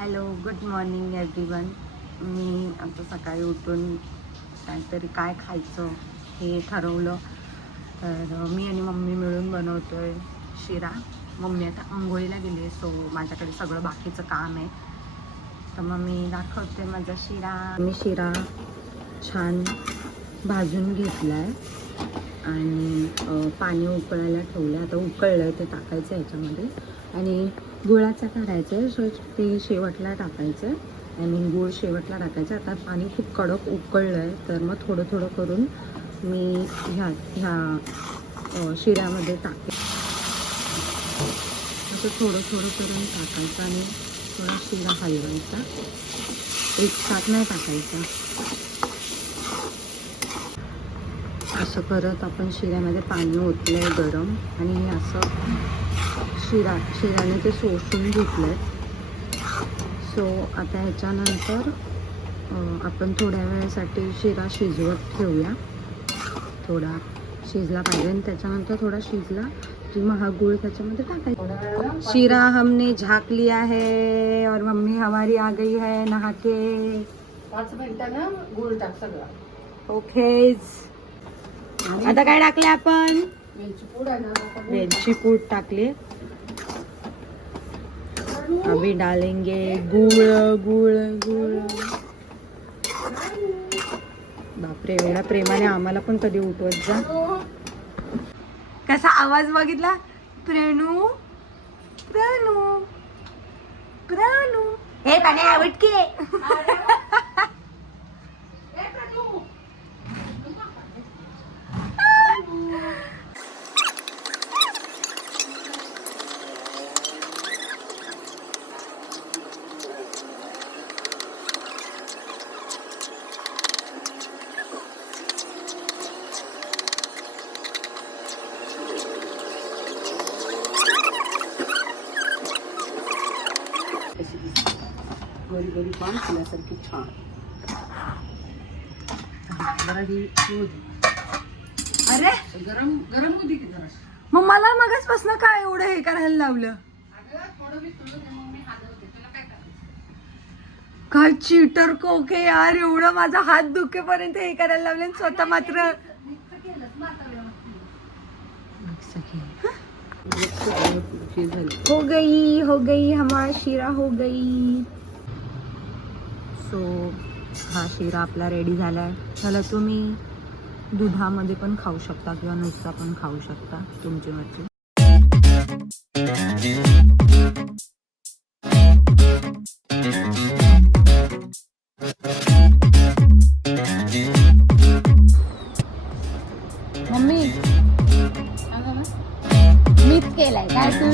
Hello, good morning everyone. मी आता सकाळी उठून काहीतरी काय खायचं हे ठरवलं. तर मी आणि मम्मी मिळून बनवतोय शिरा. मम्मी आता आंघोळीला गेली, सो माझ्याकडे सगळं बाकीचं काम आहे. तर मग मी दाखवते माझा शिरा. मी शिरा छान भाजून घेतला आहे आणि पाणी उकळायला ठेवलं. आता उकळलं आहे, ते टाकायचं ह्याच्यामध्ये आणि गुळाचा करायचं आहे. सो ते शेवटला टाकायचं आहे आणि गुळ शेवटला टाकायचं. आता पाणी खूप कडक उकळलं आहे, तर मग थोडं थोडं करून मी ह्या शिऱ्यामध्ये टाकेन. असं थोडं थोडं करून टाकायचं आणि थोडा शिरा हलवायचा, एक साथ नाही टाकायचा. असं करत आपण शिऱ्यामध्ये पाणी ओतलंय गरम आणि हे असं शिऱ्याने ते शोषून घेतलंय. सो आता ह्याच्यानंतर आपण थोड्या वेळासाठी शिरा शिजवत ठेवूया. थोडा शिजला पाहिजे आणि त्याच्यानंतर थोडा शिजला की मग हा गुळ त्याच्यामध्ये टाकायचा. शिरा हमने झाक लिया है और मम्मी हमारी आ गई है नहा के. 5 मिनिटानं गुळ टाक सगळा. ओके. आता काय टाकले आपण? वेलची पूड आहे ना, वेलची पूड टाकली. अभी डालेंगे गुड़ गुड़ गुड़. बापरे, एवढ्या प्रेमाने आम्हाला पण कधी उठवत जा. कसा आवाज बघितला? प्रणू प्रणू प्रणू. हे पाणी आवडके. गोरी गोरी पान फुलासारखी छान. अरे गरम गरम होती की जरा. मग मला मगाचपासून काय एवढं हे करायला लावलं? काय चीटर कोके यार, एवढं माझा हात दुखेपर्यंत हे करायला लावले आणि स्वतः मात्र हो गई हमारा शिरा हो गई. सो हा शिरा आपला रेडी झालाय. त्याला तुम्ही दुधामध्ये पण खाऊ शकता किंवा नुसता पण खाऊ शकता, तुमची मर्जी. मम्मी मीच केलाय काय तू